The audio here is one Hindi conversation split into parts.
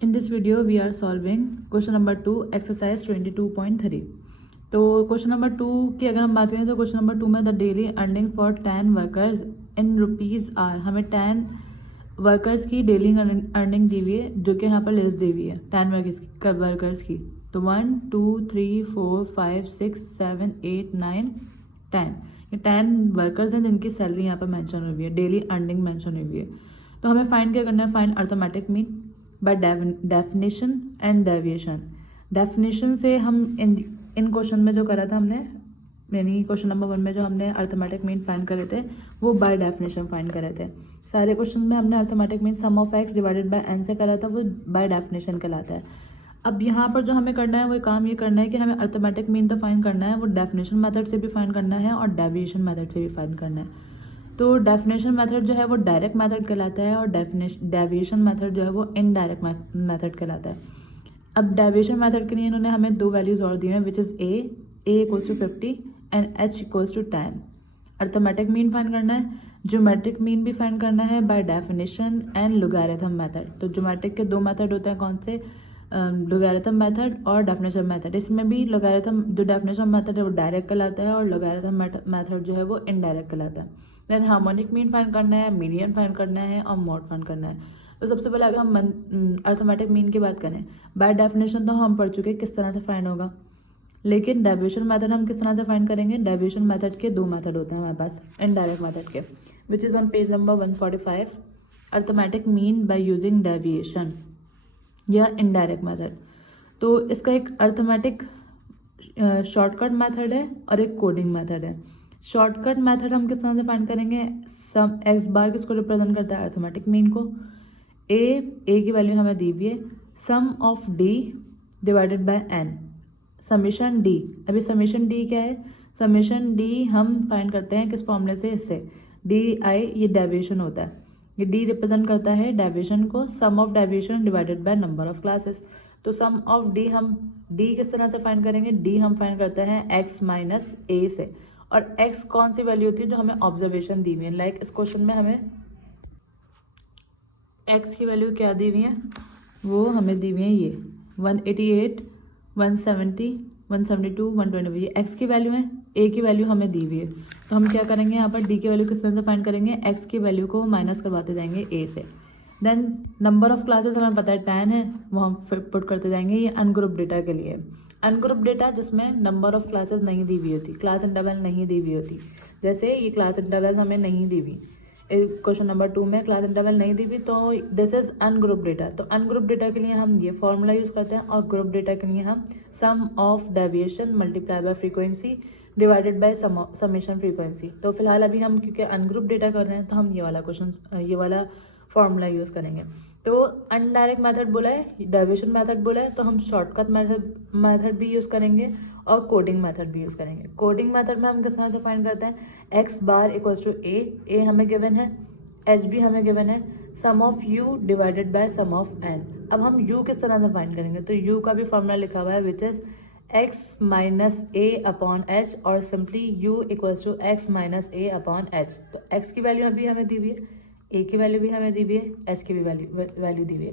In this video, we are solving question number 2, exercise 22.3. तो क्वेश्चन नंबर 2 की अगर हम बात करें तो क्वेश्चन नंबर 2 में the daily earning for 10 workers in rupees are, हमें 10 वर्कर्स की डेली अर्निंग दी हुई है, जो कि यहाँ पर लिस्ट दी हुई है 10 वर्कर्स की। तो 1 2 3 4 5 6 7 8 9 10, ये 10 वर्कर्स हैं जिनकी सैलरी यहाँ पर मेंशन हुई है, डेली अर्निंग मेंशन हुई है। तो हमें फाइंड क्या करना है, find arithmetic mean bye definition and deviation. Definition से हम इन क्वेश्चन में जो करा था हमने, यानी क्वेश्चन नंबर 1 में जो हमने अर्थमेटिक मीन फाइंड करे थे वो बाय डेफिनेशन फाइंड करे थे। सारे क्वेश्चन में हमने arithmetic mean sum of X divided by N से करा था, वो बाय डेफिनेशन कहलाता है। अब यहाँ पर जो हमें करना है वो काम ये करना है कि हमें अर्थमेटिक मीन तो फाइंड करना है, वो डेफिनेशन मेथड से भी फाइंड करना है और डेविएशन मेथड से भी फाइंड करना है। तो डेफिनेशन मेथड जो है वो डायरेक्ट मेथड कहलाता है और डेविएशन मेथड जो है वो इनडायरेक्ट मेथड कहलाता है। अब डेविएशन मेथड के लिए इन्होंने हमें 2 वैल्यूज और दी हैं, which is A equals to 50 and H equals to 10। Arithmetic mean find करना है, ज्योमेट्रिक मीन भी फाइंड करना है by definition and logarithm method. तो ज्योमेट्रिक के 2 मेथड होते हैं, कौन से, लोगारिथम मेथड और डेफिनेशन मेथड। इसमें भी लोगारिथम जो डेफिनेशन मेथड है वो डायरेक्ट कहलाता है और लोगारिथम मेथड जो है वो इनडायरेक्ट कहलाता है। देन हार्मोनिक मीन फाइंड करना है, मीडियन फाइंड करना है और मॉड फाइंड करना है। तो सबसे पहले अगर हम अर्थमेटिक मीन की बात करें, बाय डेफिनेशन तो हम पढ़ चुके किस तरह से फाइंड होगा, लेकिन डेविएशन मेथड हम किस तरह से फाइंड करेंगे। डेविएशन मेथड के 2 मेथड होते हैं हमारे पास इनडायरेक्ट मेथड के, which is on page number 145, arithmetic mean by using deviation या इनडायरेक्ट मेथड। तो इसका एक अर्थमेटिक शॉर्टकट मेथड है और एक कोडिंग मेथड है। शॉर्टकट मेथड हम किस तरह से फाइंड करेंगे, सम एक्स बार किसको रिप्रेजेंट करता है, अर्थमेटिक मीन को। ए की वैल्यू हमें दी हुई है, sum of D divided by N, summation D. अभी समीशन डी क्या है, समीशन डी हम फाइंड करते हैं किस फॉर्मूले से, इससे डी आई, ये डेविएशन होता है, ये डी रिप्रेजेंट करता है डेविएशन को, sum of deviation divided by number of classes. तो सम ऑफ डी, हम डी किस तरह से फाइंड करेंगे, डी हम फाइंड करते हैं एक्स माइनस ए से, और एक्स कौन सी वैल्यू होती है जो हमें ऑब्जर्वेशन दी हुई है। लाइक इस क्वेश्चन में हमें एक्स की वैल्यू क्या दी हुई है, वो हमें दी हुई है ये 188 170 172 120, ये एक्स की वैल्यू है, ए की वैल्यू हमें दी हुई है। तो हम क्या करेंगे, यहाँ पर डी की वैल्यू किस तरह से फाइंड करेंगे, एक्स की वैल्यू को माइनस करवाते जाएंगे ए से। देन नंबर ऑफ क्लासेस हमें पता है 10 है, वो हम पुट करते जाएंगे, ये अनग्रुप डेटा के लिए। अनग्रुप डेटा जिसमें नंबर ऑफ क्लासेस नहीं दी हुई होती, क्लास इंटरवल नहीं दी हुई होती, जैसे ये क्लास इंटरवल हमें नहीं दी हुई, क्वेश्चन नंबर 2 में क्लास इंटरवल नहीं दी हुई, तो दिस इज अनग्रुप डेटा। तो अनग्रुप डेटा के लिए हम ये फॉर्मूला यूज करते हैं, और ग्रुप डेटा के लिए हम sum of deviation multiply by frequency divided by summation frequency. तो फिलहाल अभी हम क्योंकि अनग्रुप डेटा कर रहे हैं तो हम ये वाला क्वेश्चन, ये वाला फॉर्मूला यूज करेंगे। तो अनडायरेक्ट मेथड बोला है, डेविएशन मेथड बोला है, तो हम शॉर्टकट मेथड भी यूज करेंगे और कोडिंग मेथड भी यूज करेंगे। कोडिंग मेथड में हम किस तरह से फाइंड करते हैं, X bar equals to A हमें गिवन है, एच भी हमें गिवन है, sum of U divided by sum of N. अब हम यू किस तरह से फाइंड करेंगे, तो यू का भी फॉर्मूला लिखा हुआ है, which is X minus A upon H, और simply U equals to X minus A upon H. तो एक्स की वैल्यू अभी हमें दी हुई है, ए की वैल्यू भी हमें दी हुई है, एच की भी वैल्यू दी हुई है।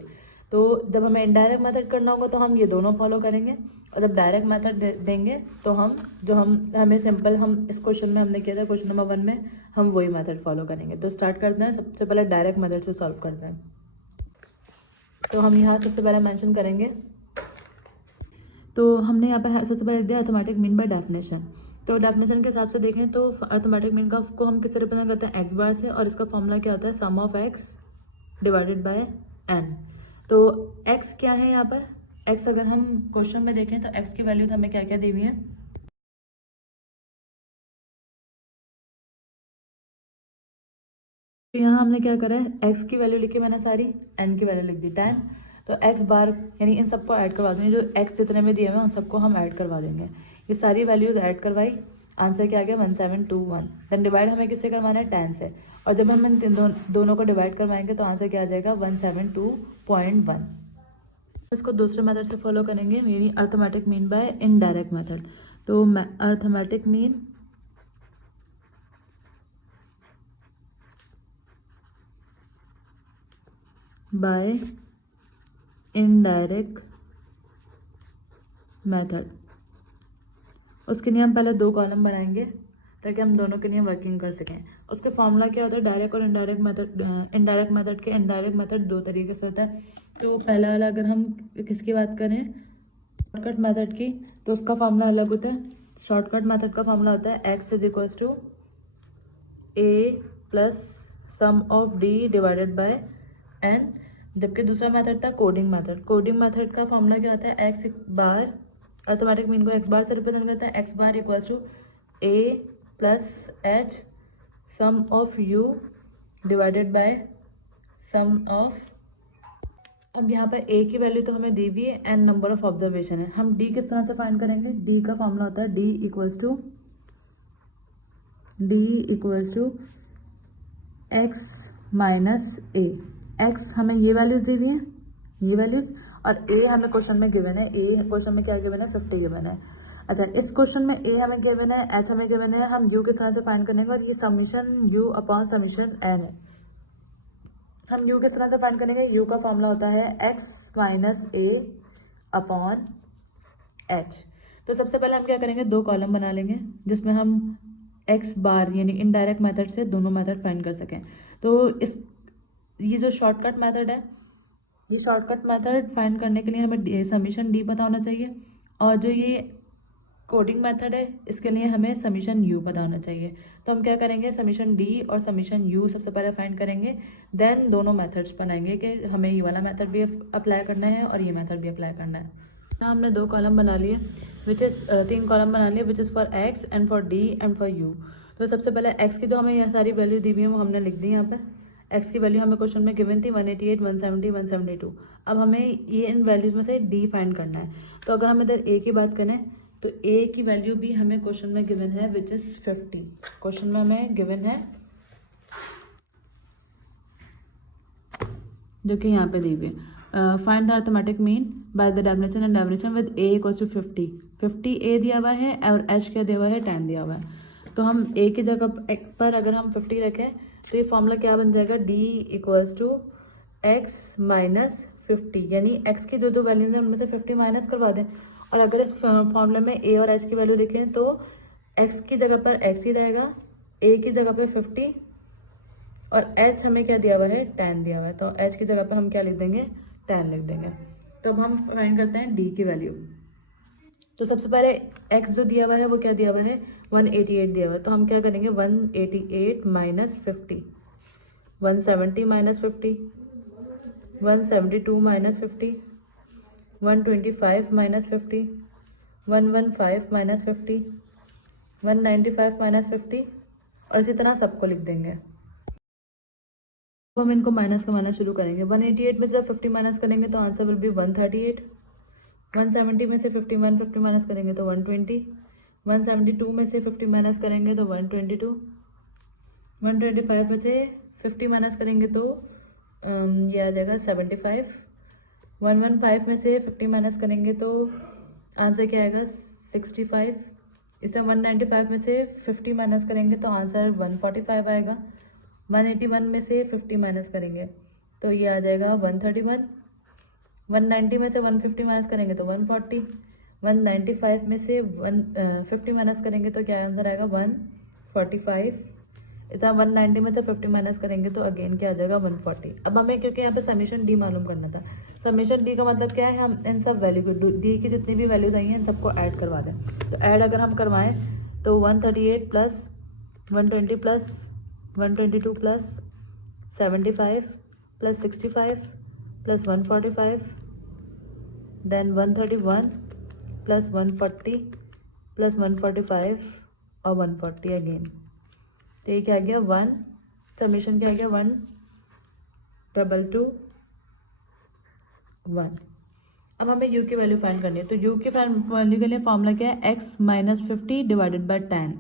तो जब हमें इनडायरेक्ट मेथड करना होगा तो हम ये दोनों फॉलो करेंगे, और जब डायरेक्ट मेथड देंगे तो हम जो हमें सिंपल, हम इस क्वेश्चन में हमने किया था क्वेश्चन नंबर 1 में, हम वही मेथड फॉलो करेंगे। तो स्टार्ट करते हैं, सबसे पहले डायरेक्ट मेथड से सॉल्व करते हैं। तो हम यहाँ सबसे पहले मेंशन करेंगे, तो हमने यहाँ पर सबसे पहले दिया अर्थमेटिक मीन बाय डेफिनेशन। तो डेफिनेशन के हिसाब से देखें तो अर्थमेटिक मीन का को हम किससे रिप्रेजेंट करते हैं, एक्स बार से, और इसका फॉर्मूला क्या होता है, sum of X divided by N. तो एक्स क्या है यहाँ पर, एक्स अगर हम क्वेश्चन में देखें तो एक्स की वैल्यूज हमें क्या क्या दी हुई है, तो यहाँ हमने क्या करा है, एक्स की वैल्यू लिखी मैंने सारी, एन की वैल्यू लिख दी 10। तो एक्स बार यानी इन सबको ऐड करवा देंगे, जो एक्स जितने में दिए हुए हैं उन सबको हम ऐड करवा देंगे। ये सारी वैल्यूज ऐड करवाई, आंसर क्या आ गया 1721। देन डिवाइड हमें किससे करवाना है, 10 से, और जब हम इन दोनों को डिवाइड करवाएंगे तो आंसर क्या आ जाएगा 172.1। इसको दूसरे मेथड से फॉलो करेंगे, यानी arithmetic mean by indirect method. तो arithmetic mean by indirect method. उसके लिए हम पहले 2 कॉलम बनाएंगे ताकि हम दोनों के लिए वर्किंग कर सकें। उसका फॉर्मूला क्या होता है, डायरेक्ट और इनडायरेक्ट मेथड। इनडायरेक्ट मेथड के इनडायरेक्ट मेथड 2 तरीके से होता है। तो पहला वाला अगर हम किसकी बात करें, शॉर्टकट मेथड की, तो उसका फॉर्मूला अलग होता है। शॉर्टकट मेथड का फॉर्मूला होता है x is equals to a plus sum of d divided by n। जबकि दूसरा मेथड था कोडिंग मेथड। कोडिंग मेथड का फॉर्मूला क्या होता है, x बार, अर्थमेटिक मीन को x बार से रिप्रेजेंट करता है। x bar equals to a plus h sum of u divided by sum of. अब यहाँ पर a की वैल्यू तो हमें दी हुई है, n नंबर ऑफ ऑब्जर्वेशन है। हम d किस तरह से फाइंड करेंगे, d का फॉर्मूला होता है d equals to x minus a। x हमें ये वैल्यूज दी हुई है, ये वैल्यूज, और a हमें क्वेश्चन में गिवन है। a क्वेश्चन में क्या गिवन है, 50 गिवन है। अच्छा, इस क्वेश्चन में a हमें गिवन है, h हमें गिवन है, हम u किस तरह से फाइंड करेंगे, और ये summation u upon summation n है। हम u किस तरह से फाइंड करेंगे, u का फॉर्मूला होता है x minus a upon h। तो सबसे पहले हम क्या करेंगे, 2 कॉलम बना लेंगे जिसमें हम x बार यानी इनडायरेक्ट मेथड से दोनों मेथड फाइंड कर सकें। तो ये जो शॉर्टकट मेथड है, ये शॉर्टकट मेथड फाइंड करने के लिए हमें समीशन d पता होना चाहिए, और जो ये कोडिंग मेथड है इसके लिए हमें समीशन u पता होना चाहिए। तो हम क्या करेंगे, समीशन d और समीशन u सबसे पहले फाइंड करेंगे, देन दोनों मेथड्स बनाएंगे कि हमें ये वाला मेथड भी अप्लाई करना है और ये मेथड भी अप्लाई करना है। यहाँ हमने 2 कॉलम बना लिए, विच इज़ 3 कॉलम बना लिए, which is for x and for d and for u। तो सबसे पहले x की जो हमें यहाँ सारी वैल्यू दी हुई है वो हमने लिख दी। यहाँ पर x की वैल्यू हमें क्वेश्चन में गिवन थी 188, 170, 172। अब हमें ये इन वैल्यूज़ में से d फाइंड करना है। तो अगर हम इधर a की बात करें तो a की वैल्यू भी हमें क्वेश्चन में गिवन है, विच इज़ 50। क्वेश्चन में हमें गिवन है जो कि यहाँ पे दी हुई है। Find the arithmetic mean by the definition and definition with a equals to 50। 50 a दिया हुआ है और h क्या दिया हुआ है, 10 दिया हुआ है। तो हम a की जगह पर अगर हम 50 रखें तो ये फॉर्मूला क्या बन जाएगा, d equals to x minus 50, यानी x की जो वैल्यूज है उनमें से 50 माइनस करवा दें। और अगर इस फॉर्मूले में a और h की वैल्यू देखें तो x की जगह पर x ही रहेगा, a की जगह पर 50, और h हमें क्या दिया हुआ है, 10 दिया हुआ है। तो h की जगह पर हम क्या लिख देंगे, 10 लिख देंगे। तो अब हम फाइंड करते हैं d की वैल्यू। तो सबसे पहले x जो दिया हुआ है वो क्या दिया हुआ है, 188 दिया हुआ है। तो हम क्या करेंगे, 188 minus 50, 170 minus 50, 172 minus 50, 125 minus 50, 115 minus 50, 195 minus 50, और इसी तरह सबको लिख देंगे। अब हम इनको माइनस करवाना शुरू करेंगे। 188 में से 50 माइनस करेंगे तो आंसर विल बी 138। 170 में से 50 माइनस करेंगे तो 120। 172 में से 50 माइनस करेंगे तो 122। 125 में से 50 माइनस करेंगे तो ये आ जाएगा 75। 115 में से 50 माइनस करेंगे तो आंसर क्या आएगा, 65। इससे 195 में से 50 माइनस करेंगे तो आंसर 145 आएगा। 181 में से 50 माइनस करेंगे तो ये आ जाएगा 131। 190 में से 150 माइनस करेंगे तो 140। 195 में से 50 माइनस करेंगे तो क्या आंसर आएगा, 145। इतना 190 में से 50 माइनस करेंगे तो अगेन क्या आ जाएगा, 140। अब हमें क्योंकि यहाँ पे समीशन डी मालूम करना था, समीशन डी का मतलब क्या है, हम इन सब वैल्यू को डी की जितनी भी वैल्यूज आई हैं इन सबको ऐड करवा दें। तो ऐड अगर हम करवाएं तो 138 plus 120 plus 122 plus 75 plus 65 plus 145, then 131 plus 140 plus 145 और 140 अगेन। तो ये क्या आ गया, 1 समीशन क्या आ गया, 122 1। अब हमें u की वैल्यू फाइंड करनी है। तो u की वैल्यू के लिए फॉर्मूला क्या है, x माइनस 50 डिवाइडेड बाई 10।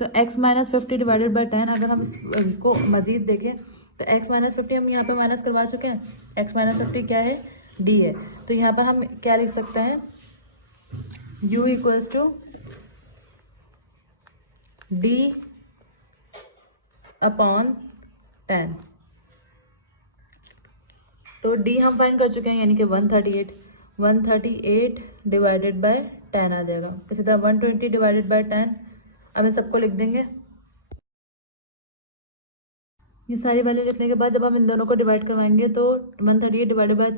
तो x माइनस 50 डिवाइडेड बाई 10, अगर हम इसको मजीद देखें तो x माइनस 50 हम यहाँ पे माइनस करवा चुके हैं। x माइनस 50 क्या है, d है। तो यहाँ पर हम क्या लिख सकते हैं, u equals to d upon 10। तो डी हम फाइंड कर चुके हैं, यानी कि 138 डिवाइडेड बाय 10 आ जाएगा। इसी तरह 120 डिवाइडेड बाय 10, अब इन सबको लिख देंगे। ये सारी वैल्यू लिखने के बाद जब हम इन दोनों को डिवाइड करवाएंगे तो 138 डिवाइडेड बाय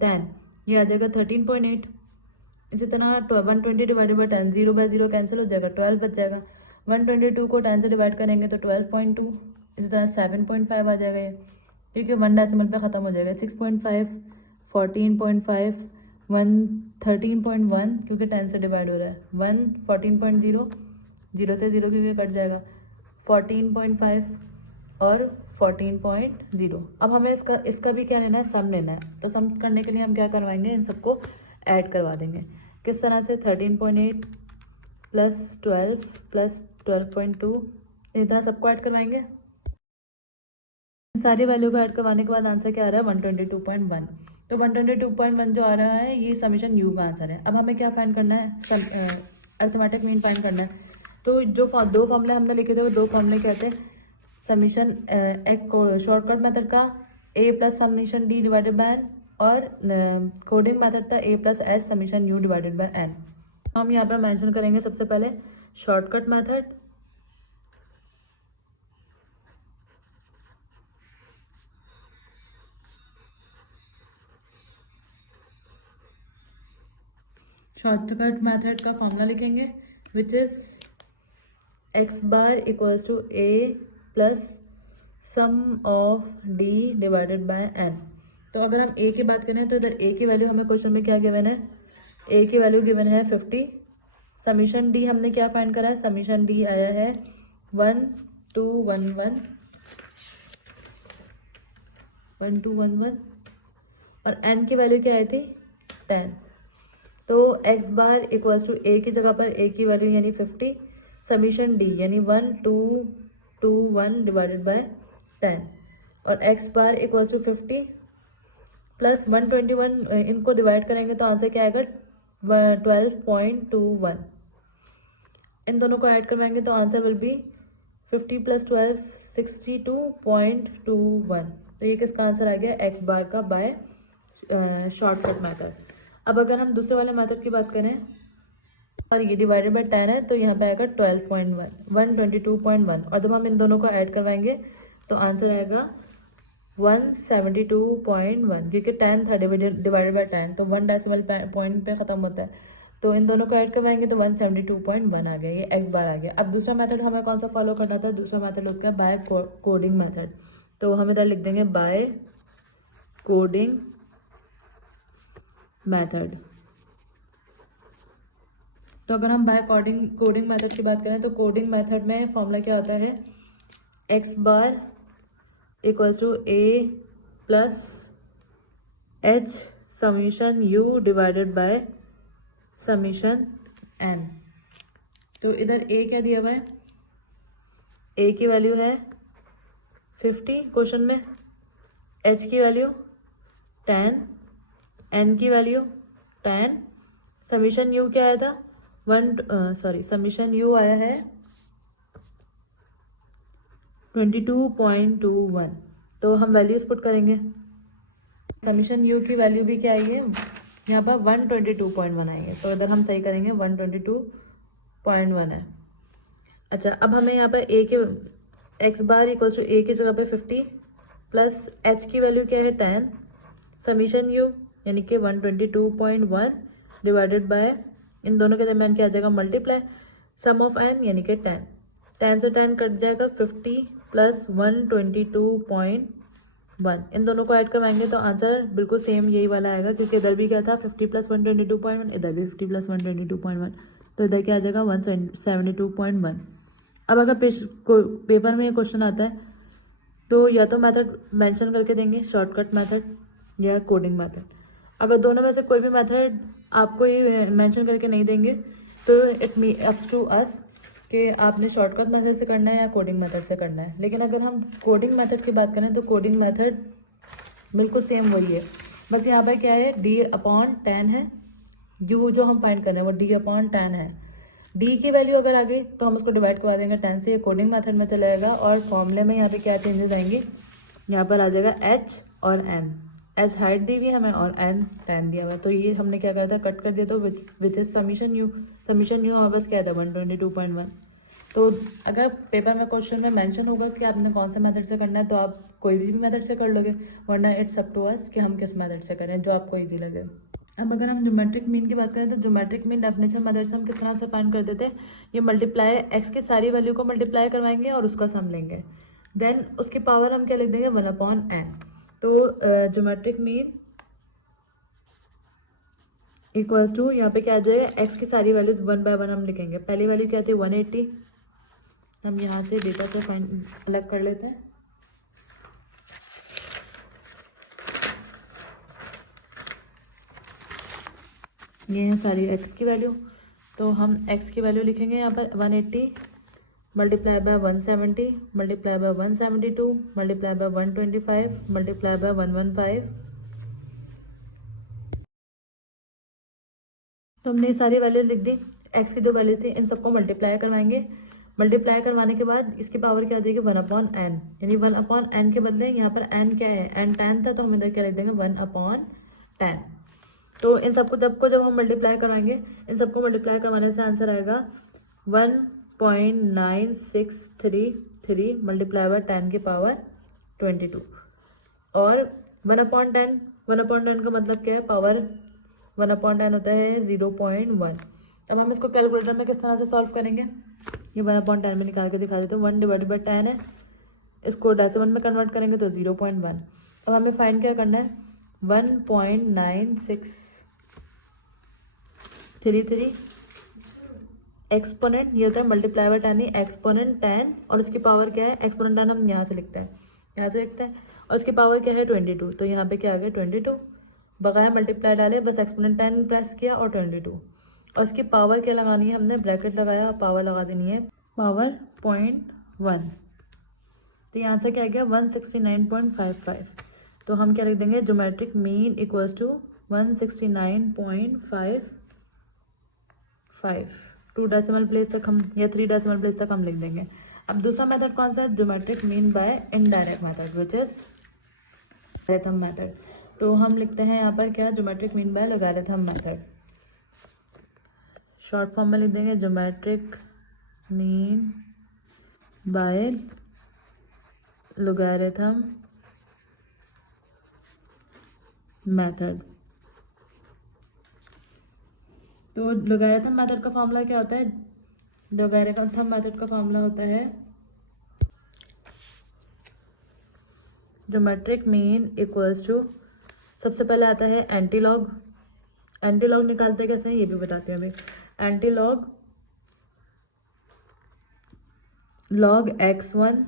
10 ये आ जाएगा 13.8। इसी तरह 120 डिवाइडेड बाय 10, 0 बाय 0 कैंसिल हो जाएगा, 12 बच जाएगा। 122 को 10 से डिवाइड करेंगे तो 12.2। इसी तरह 7.5 आ जाएगा ये, क्योंकि 1 डेसिमल पे ख़त्म हो जाएगा। 6.5, 14.5, 13.1 क्योंकि 10 से डिवाइड हो रहा है। 1, 14.0, 0 से 0 क्योंकि कट जाएगा। 14.5 और 14.0। अब हमें इसका भी क्या लेना है, सम लेना है। तो सम करने के लिए हम क्या करवाएंगे, इन सबको ऐड करवा देंगे। किस तरह से, 13.8 प्लस 12 प्लस 12.2, इस तरह सबको ऐड करवाएंगे। सारी वैल्यू को ऐड करवाने के बाद आंसर क्या आ रहा है, 122.1। तो 122.1 जो आ रहा है ये समीशन यू का आंसर है। अब हमें क्या फाइंड करना है, अर्थमेटिक मीन फाइंड करना है। तो जो दो फॉर्मूले हमने लिखे थे वो दो फॉर्मूले क्या थे, समीशन एक शॉर्टकट मेथड का a plus summation d divided by n, और कोडिंग मेथड था a plus S summation u divided by n। हम यहाँ पर मेंशन करेंगे सबसे पहले शॉर्टकट मेथड, का फॉर्मूला लिखेंगे which is x bar equals to a plus sum of d divided by n। तो अगर हम a की बात करें तो इधर a की वैल्यू हमें क्वेश्चन में क्या गिवन है, a की वैल्यू गिवन है 50। समीशन d हमने क्या फाइंड करा है, समीशन d आया है 1211 और n की वैल्यू क्या आई थी 10। तो x bar equals to a की जगह पर a की वैल्यू यानी 50, समीशन d यानी 1221 डिवाइडेड बाय 10, और x bar equals to 50 plus 121, इनको डिवाइड करेंगे तो आंसर क्या आएगा 12.21। इन दोनों को ऐड करवाएंगे तो आंसर विल बी 50 प्लस 12 62.21। तो ये किसका आंसर आ गया, x बार का बाय शॉर्टकट मेथड। अब अगर हम दूसरे वाले मेथड की बात करें और ये डिवाइडेड बाय 10 है तो यहाँ पे आएगा 122.1, और जब हम इन दोनों को ऐड करवाएंगे तो आंसर आएगा 172.1, क्योंकि 10 था डिवाइडेड बाय 10 तो 1 डेसिमल पॉइंट पे ख़त्म होता है। तो इन दोनों को ऐड करवाएंगे तो 172.1 आ गया, ये x बार आ गया। अब दूसरा मेथड हमें कौन सा फॉलो करना था, दूसरा मेथड होता है बाय कोडिंग मेथड। तो हम इधर लिख देंगे बाय कोडिंग मेथड। तो अगर हम बाय कोडिंग मेथड की बात करें तो कोडिंग मेथड में फॉर्मूला क्या होता है, x bar equals to a plus h summation u divided by summation n। तो इधर a क्या दिया हुआ है, a की वैल्यू है 50 क्वेश्चन में, h की वैल्यू 10, n की वैल्यू 10, समीशन u क्या आया था समीशन u आया है 22.21। तो हम वैल्यूज पुट करेंगे, समीशन u की वैल्यू भी क्या आई है यहाँ पर 122.1 आई है, तो इधर हम सही करेंगे 122.1 है। अच्छा, अब हमें यहाँ पर a के x bar equal to a की जगह पे 50 प्लस h की वैल्यू क्या है 10, समीशन u यानी कि 122.1 डिवाइडेड बाय, इन दोनों के दरमियान क्या आ जाएगा मल्टीप्लाई, सम ऑफ n यानी कि 10 से 10 कट जाएगा 50 प्लस 122.1। इन दोनों को ऐड करवाएंगे तो आंसर बिल्कुल सेम यही वाला आएगा, क्योंकि इधर भी क्या था 50 प्लस 122.1, इधर भी 50 प्लस 122.1, तो इधर क्या आ जाएगा 172.1। अब अगर पेपर में ये क्वेश्चन आता है तो या तो मेथड मेंशन करके देंगे शॉर्टकट मेथड या कोडिंग मेथड। अगर दोनों में से कोई भी मेथड आपको ये मेंशन करके नहीं देंगे तो it me ups to us कि आपने शॉर्टकट मेथड से करना है या कोडिंग मेथड से करना है। लेकिन अगर हम कोडिंग मेथड की बात करें तो कोडिंग मेथड बिल्कुल सेम वही है, बस यहाँ पर क्या है d/10 है, जो हम फाइंड कर रहे हैं वो d/10 है। d की वैल्यू अगर आ गई तो हम उसको डिवाइड करवा देंगे 10 से, ये कोडिंग मेथड में चला जाएगा। और फॉर्मूले में यहाँ पे क्या चेंजेस आएंगे, यहाँ पर आ जाएगा h और m, एज हाइट दी हुई है हमें और एन टेन दिया हुआ है। तो ये हमने क्या करा था, कट कर दिया, तो विच इज समीशन यू हमारे पास क्या था 122.1। तो अगर पेपर में क्वेश्चन में मेंशन होगा कि आपने कौन से मेथड से करना है तो आप कोई भी मेथड से कर लोगे, वरना इट्स अप टू अस कि हम किस मेथड से करें जो आपको ईजी लगे। अब अगर हम ज्योमेट्रिक मीन की बात करें तो ज्योमेट्रिक मीन डेफिनेशन मेथड से हम किस तरह से फाइंड करते थे, ये मल्टीप्लाई एक्स की सारी वैल्यू को मल्टीप्लाई करवाएंगे और उसका सम लेंगे, देन उसकी पावर हम क्या लिख देंगे 1/n। तो ज्योमेट्रिक मीन इक्वल्स टू यहाँ पे क्या आ जाएगा, एक्स की सारी वैल्यूज 1/1 हम लिखेंगे। पहली वैल्यू क्या थी 180, हम यहाँ से डेटा से फाइंड अलग कर लेते हैं। ये है सारी एक्स की वैल्यू, तो हम एक्स की वैल्यू लिखेंगे यहाँ पर 180 multiply by 170 multiply by 172 multiply by 125 multiply by 115। तो हमने ये सारी वैल्यू लिख दी, एक्स की जो वैल्यू थी इन सबको मल्टीप्लाई करवाएंगे। मल्टीप्लाई करवाने के बाद इसकी पावर क्या आ जाएगी 1/n, यानी 1/n के बदले यहाँ पर n क्या है, n tan था, तो हम इधर क्या लिख देंगे 1/10। तो इन सबको जब हम मल्टीप्लाई करवाएंगे, इन सबको मल्टीप्लाई करवाने से आंसर आएगा 1.9633 मल्टीप्लाई बाय 10 की पावर 22। और 1/10 का मतलब क्या है, पावर 1/10 होता है 0.1। अब हम इसको कैलकुलेटर में किस तरह से सॉल्व करेंगे, ये 1/10 में निकाल के दिखा देते हैं। 1/10 है, इसको डेसिमल में कन्वर्ट करेंगे तो 0.1। अब हमें फाइंड क्या करना है, 1.9633 एक्सपोनेंट, ये होता है मल्टीप्लाई बाय 10 ही एक्सपोनेंट 10, और इसकी पावर क्या है, एक्सपोनेंट 10 हम यहाँ से लिखते हैं, और इसकी पावर क्या है 22। तो यहाँ पे क्या आ गया 22, बगैर मल्टीप्लाई डाले बस एक्सपोनेंट 10 प्रेस किया और 22, और इसकी पावर क्या लगानी है, हमने ब्रैकेट लगाया, पावर लगा देनी है पावर 0.1। तो यहाँ से क्या आ गया 169.55। तो हम क्या लिख देंगे, geometric mean equals to 169.55। 2 decimal place तक हम या 3 डेसिमल प्लेस तक हम लिख देंगे। अब दूसरा मेथड कौन सा है, geometric mean by indirect method which is logarithm method. तो हम लिखते हैं यहाँ पर क्या, geometric mean by logarithm method, short form में लिख देंगे geometric mean by logarithm method. तो लॉगरिथम मेथड का फॉर्मूला क्या होता है, लॉगरिथम मेथड का फॉर्मूला होता है ज्योमेट्रिक मीन इक्वल्स टू, सबसे पहले आता है एंटीलॉग। एंटीलॉग निकालते कैसे हैं ये भी बताते हैं अभी। Antilog log x1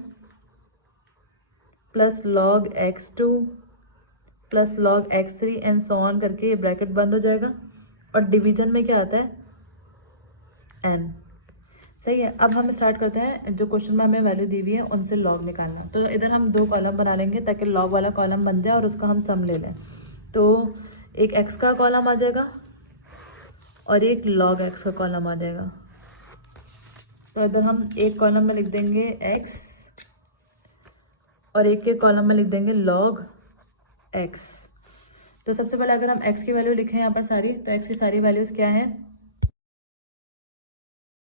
plus log x2 plus log x3 and so on करके ये ब्रैकेट बंद हो जाएगा, और डिवीजन में क्या आता है n। सही है। अब हम स्टार्ट करते हैं, जो क्वेश्चन में हमें वैल्यू दी हुई है उनसे लॉग निकालना। तो इधर हम 2 कॉलम बना लेंगे ताकि लॉग वाला कॉलम बन जाए और उसका हम सम ले लें। तो एक x का कॉलम आ जाएगा और एक log x का कॉलम आ जाएगा। तो इधर हम एक कॉलम में लिख देंगे x और एक के कॉलम में लिख देंगे log x। तो सबसे पहले अगर हम x की वैल्यू लिखें यहाँ पर सारी, तो x की सारी वैल्यूज क्या है,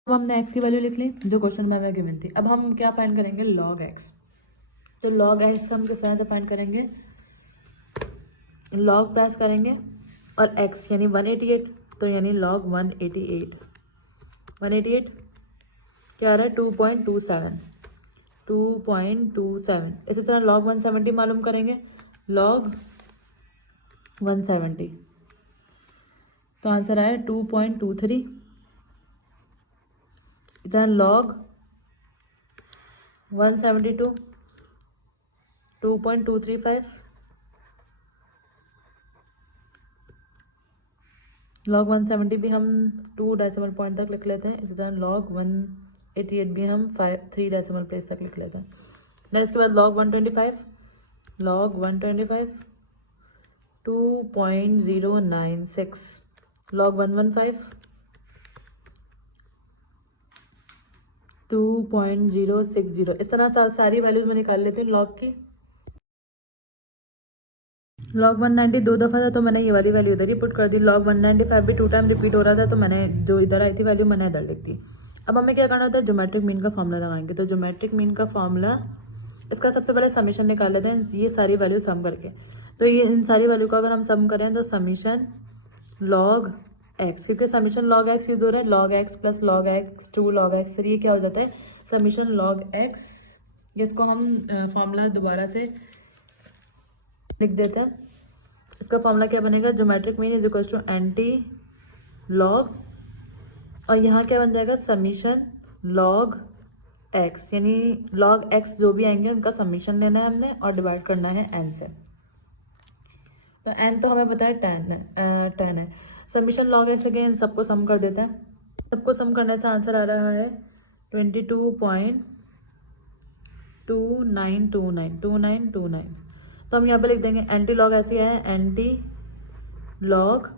अब हमने x की वैल्यू लिख ली जो क्वेश्चन में हमें गिवन थी। अब हम क्या फाइंड करेंगे log x। तो log x का हम किस तरह से फाइंड करेंगे, log प्रेस करेंगे और x यानी 188, तो यानी log 188 क्या आ रहा है 2.27। इसी तरह log 170 मालूम करेंगे, log 170 तो आंसर आया 2.23। इधर log 172 2.235, log 170 भी हम 2 डेसिमल पॉइंट तक लिख लेते हैं। इसी तरह log 188 भी हम 3 डेसिमल प्लेस तक लिख लेते हैं। देन इसके बाद log 125 2.096, log 115 2.060। इस तरह सारी वैल्यूज में निकाल लेते हैं लॉग की। log 190 दो दफ़ा था तो मैंने ये वाली वैल्यू इधर ही पुट कर दी। log 195 भी 2 टाइम रिपीट हो रहा था तो मैंने जो इधर आई थी वैल्यू मैंने इधर लिख दी। अब हमें क्या करना होता है, ज्योमेट्रिक मीन का फॉर्मूला लगाएंगे। तो ज्योमेट्रिक मीन का फॉर्मूला, इसका सबसे पहले समीशन निकाल लेते हैं ये सारी वैल्यू सम करके। तो ये इन सारी वैल्यू को अगर हम सम करें तो समीशन log x, क्योंकि समीशन log x यूज हो रहा है, log x plus log x 2 log x 3, ये क्या हो जाता है समीशन log x। इसको हम फॉर्मूला दोबारा से लिख देते हैं। इसका फॉर्मूला क्या बनेगा, geometric mean is equal to anti log, और यहाँ क्या बन जाएगा समीशन log x, यानी log x जो भी आएंगे उनका समीशन लेना है हमने और डिवाइड करना है n से। तो n तो हमें पता है 10 है। समीशन log x के इन सबको सम कर देते हैं। सबको सम करने से आंसर आ रहा है 22.2929। तो हम यहाँ पे लिख देंगे एंटी लॉग ऐसी है, एंटी लॉग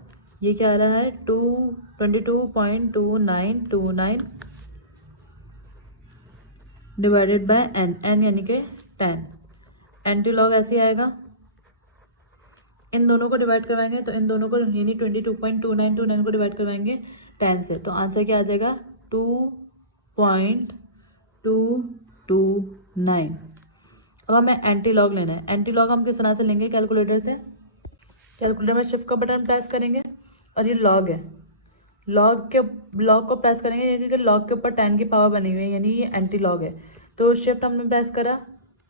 ये क्या आ रहा है 22.2929 डिवाइडेड बाय n यानी कि 10। एंटी लॉग ऐसे आएगा, इन दोनों को डिवाइड करवाएंगे तो इन दोनों को यानी 22.2929 को डिवाइड करवाएंगे 10 से, तो आंसर क्या आ जाएगा 2.229। अब हमें एंटी लॉग लेना है। एंटी लॉग हम किस तरह से लेंगे, कैलकुलेटर से, कैलकुलेटर में शिफ्ट का बटन प्रेस करेंगे और ये लॉग है, लॉग को प्रेस करेंगे क्योंकि लॉग के ऊपर 10 की पावर बनी हुई है, यानी ये एंटी लॉग है। तो शिफ्ट हमने प्रेस करा,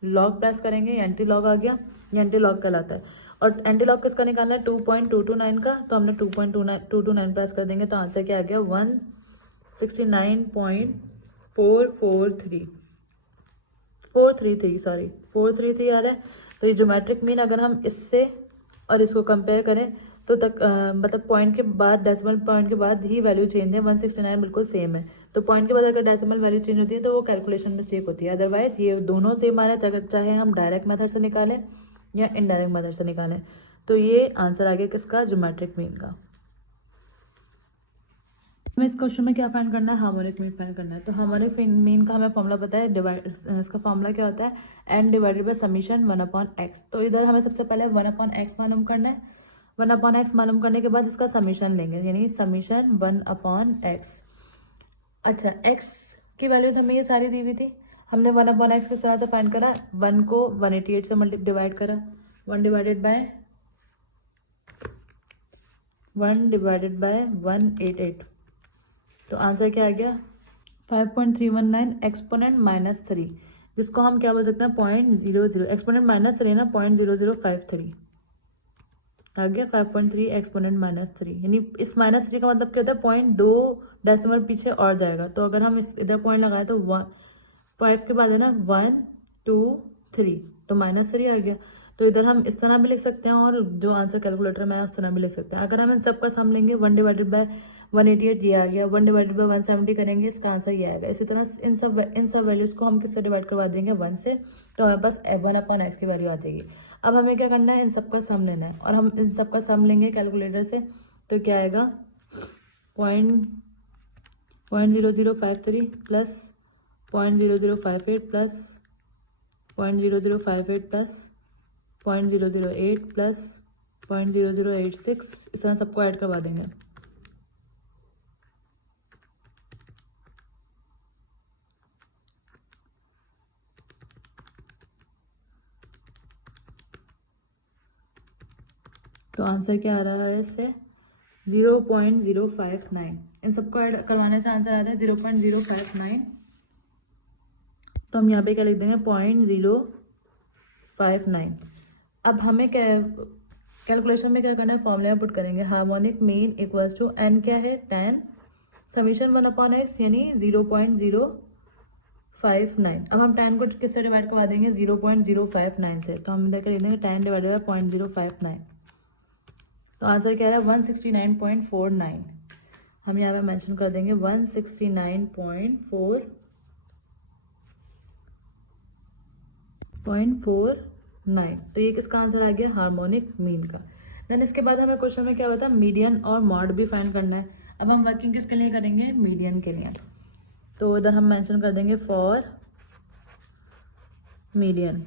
लॉग प्रेस करेंगे, एंटी लॉग आ गया, ये एंटी लॉग कहलाता है। और एंटी लॉग किसका निकालना है 2.229 का, तो हमने 2.229 प्रेस कर देंगे तो आंसर क्या आ गया 169.433 आ रहा है। तो ये ज्योमेट्रिक मीन अगर हम इससे और इसको कंपेयर करें तो मतलब पॉइंट के बाद, डेसिमल पॉइंट के बाद ही वैल्यू चेंज है, 169 बिल्कुल सेम है। तो पॉइंट के बाद अगर डेसिमल वैल्यू चेंज होती है तो वो कैलकुलेशन मिस्टेक होती है, अदरवाइज ये दोनों सेम आ रहा है, चाहे हम डायरेक्ट मेथड से निकालें या इनडायरेक्ट मेथड से निकालें। तो ये आंसर आ गया किसका, ज्योमेट्रिक मीन का। हमें इस क्वेश्चन में क्या फाइंड करना है, हार्मोनिक मीन फाइंड करना है। तो हार्मोनिक मीन का हमें फॉर्मूला पता है, इसका फॉर्मूला क्या होता है n divided by summation 1/x। तो इधर हमें सबसे पहले 1/x मालूम करना है। 1/x मालूम करने के बाद इसका समीशन लेंगे, यानी समीशन 1/x। अच्छा, x की वैल्यू हमें ये सारी दी हुई थी, हमने 1/x किस तरह से फाइंड करा, 1 को 188 से डिवाइड करा, 1 डिवाइडेड बाय 188। तो आंसर क्या आ गया 5.319 एक्सपोनेंट -3, जिसको हम क्या बोल सकते हैं 0.00, एक्सपोनेंट -3 ना 0.0053 आ गया 5.3 एक्सपोनेंट -3, यानी इस -3 का मतलब क्या होता है 0.2 डेसिमल पीछे और जाएगा। तो अगर हम इस इधर पॉइंट लगाए तो 5 के बाद है ना 1 2 3, तो -3 आ गया। तो इधर हम इस तरह भी लिख सकते हैं और जो आंसर कैलकुलेटर में है उस तरह भी लिख सकते हैं। अगर हम इन सबका सम लेंगे 1 डिवाइडेड बाय 188 ये आ गया, 1 डिवाइडेड बाय 170 करेंगे, इसका आंसर ये आएगा। इसी तरह इन सब वैल्यूज को हम किससे डिवाइड करवा देंगे 1 से, तो हमारे पास 1/x की वैल्यू आ जाएगी। अब हमें क्या करना है, इन सबका सम लेना है, और हम इन सबका सम लेंगे कैलकुलेटर से, तो क्या आएगा 0.0053 प्लस 0.0058 प्लस 0.0058 प्लस 0.008 प्लस 0.0086, इस तरह सबको ऐड करवा देंगे। तो आंसर क्या आ रहा है इससे 0.059, इन सबको ऐड करवाने से आंसर आ रहा है 0.059। तो हम यहाँ पे क्या लिख देंगे 0.059। अब हमें कैलकुलेशन में क्या करना है, फॉर्मूला पुट करेंगे, harmonic mean equals to n क्या है 10 समीशन 1/x यानी 0.059। अब हम 10 को किससे डिवाइड करवा देंगे 0.059 से, तो हम इधर लिख देंगे 10 डिवाइडेड बाय 0.059। तो आंसर क्या है 169.49, हम यहाँ पे मेंशन कर देंगे 169.49। तो ये किसका आंसर आ गया हार्मोनिक मीन का। देन इसके बाद हमें क्वेश्चन में क्या होता है मीडियन और मॉड भी फाइंड करना है। अब हम वर्किंग किसके लिए करेंगे, मीडियन के लिए। तो इधर हम मेंशन कर देंगे फॉर मीडियन।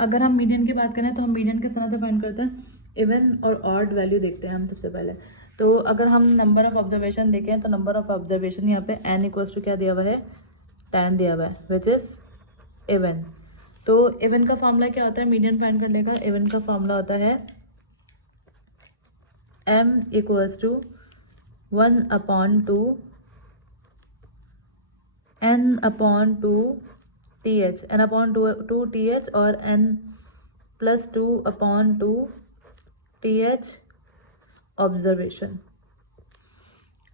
अगर हम मीडियन की बात करें तो हम मीडियन किस तरह से फाइंड करते हैं, इवन और ऑड वैल्यू देखते हैं हम सबसे पहले। तो अगर हम नंबर ऑफ ऑब्जर्वेशन देखें तो नंबर ऑफ ऑब्जर्वेशन यहाँ पे n इक्वल्स टू क्या दिया हुआ है, 10 दिया हुआ है, विच इज़ इवन। तो इवन का फॉर्मूला क्या होता है मीडियन फाइंड करने का, इवन का फॉर्मूला होता है m equals to 1/2 n/2 th, n/2 th और n+2/2 th ऑब्जर्वेशन।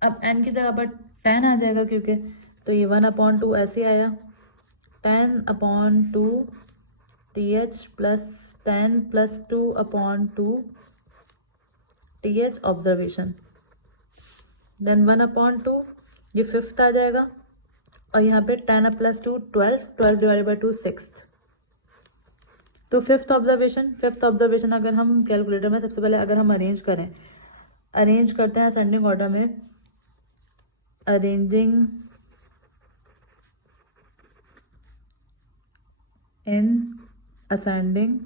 अब n की जगह पर 10 आ जाएगा क्योंकि, तो ये 1/2 ऐसे आया, 10/2 th plus 10+2/2 th observation. Then 1/2 ये फिफ्थ आ जाएगा, और यहाँ पे 10+2 12 डिवाइडेड बाई 2 6। तो फिफ्थ ऑब्जर्वेशन अगर हम कैलकुलेटर में सबसे पहले अगर हम अरेंज करते हैं असेंडिंग ऑर्डर में, अरेंजिंग इन असेंडिंग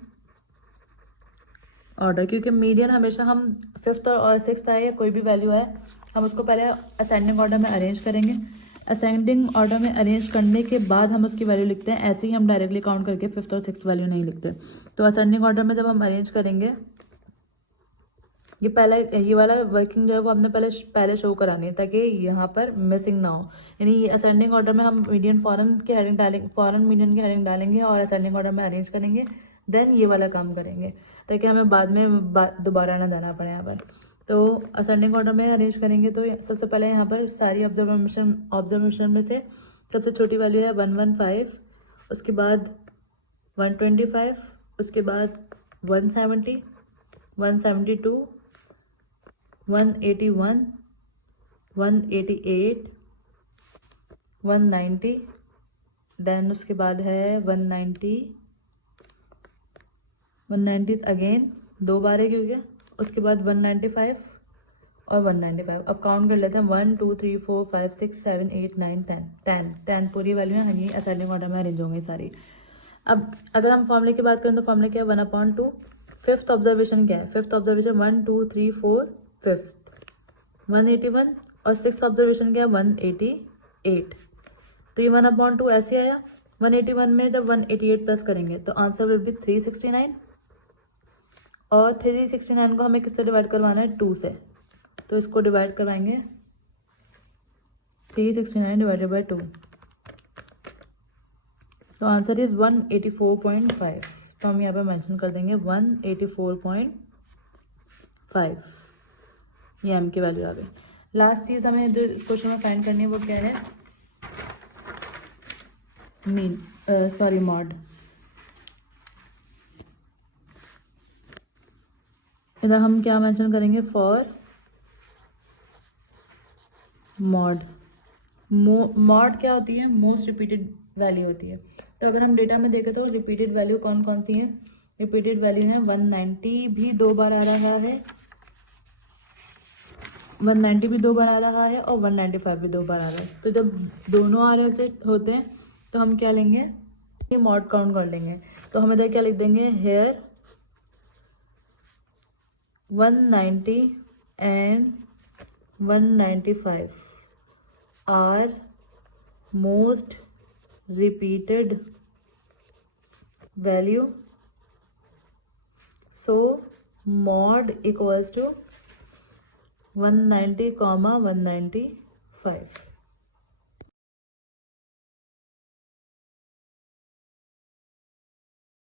ऑर्डर, क्योंकि मीडियन हमेशा हम फिफ्थ और सिक्स्थ आए या कोई भी वैल्यू आए हम उसको पहले असेंडिंग ऑर्डर में अरेंज करेंगे। असेंडिंग ऑर्डर में अरेंज करने के बाद हम उसकी वैल्यू लिखते हैं, ऐसे ही हम डायरेक्टली काउंट करके फिफ्थ और सिक्स्थ वैल्यू नहीं लिखते। तो असेंडिंग ऑर्डर में जब हम अरेंज करेंगे, ये वाला वर्किंग जो है वो हमने पहले शो करानी है ताकि यहाँ पर मिसिंग ना हो। यानी ये असेंडिंग ऑर्डर में हम मीडियन फॉरन मीडियन की हेडिंग डालेंगे और असेंडिंग ऑर्डर में अरेंज करेंगे, देन ये वाला काम करेंगे ताकि हमें बाद में दोबारा ना जाना पड़े यहाँ पर। तो असेंडिंग ऑर्डर में अरेंज करेंगे तो सबसे पहले यहाँ पर सारी ऑब्जर्वेशन में से सबसे छोटी वैल्यू है 115, उसके बाद 125, उसके बाद 170, 172, 181, 188, 190, देन उसके बाद है 190 अगेन 2 बार है क्योंकि, उसके बाद 195 और 195। अब काउंट कर लेते हैं 1 2 3 4 5 6 7 8 9 10 पूरी वैल्यू है, असेंडिंग ऑर्डर में अरेंज होंगी सारी। अब अगर हम फॉर्मूले की बात करें तो फॉर्मूले क्या है, 1/2। फिफ्थ ऑब्जर्वेशन क्या है, फिफ्थ ऑब्जर्वेशन 1 2 3 4 फिफ्थ 181, और सिक्स ऑब्जर्वेशन क्या है 188। तो ये 1/2 ऐसे आया। 181 में जब 188 प्लस करेंगे तो आंसर विल बी 369, और 369 को हमें किससे डिवाइड करवाना है, 2 से। तो इसको डिवाइड करवाएंगे 369 डिवाइडेड बाई 2, तो आंसर इज 184.5। तो हम यहाँ पे मेंशन कर देंगे 184.5, ये m की वैल्यू आ गई। लास्ट चीज़ हमें जो क्वेश्चन में फाइंड करनी है वो क्या है, मॉड। इधर हम क्या मेंशन करेंगे, फॉर मॉड। मॉड क्या होती है, मोस्ट रिपीटेड वैल्यू होती है। तो अगर हम डेटा में देखें तो रिपीटेड वैल्यू कौन कौन सी है, रिपीटेड वैल्यू है 190 भी 2 बार आ रहा है, 190 भी 2 बार आ रहा है, और 195 भी 2 बार आ रहा है। तो जब दोनों आ रहे होते हैं तो हम क्या लेंगे, ये मॉड काउंट कर लेंगे। तो हम इधर क्या लिख देंगे, here 190 and 195 are most repeated value, so mod equals to 190, 195।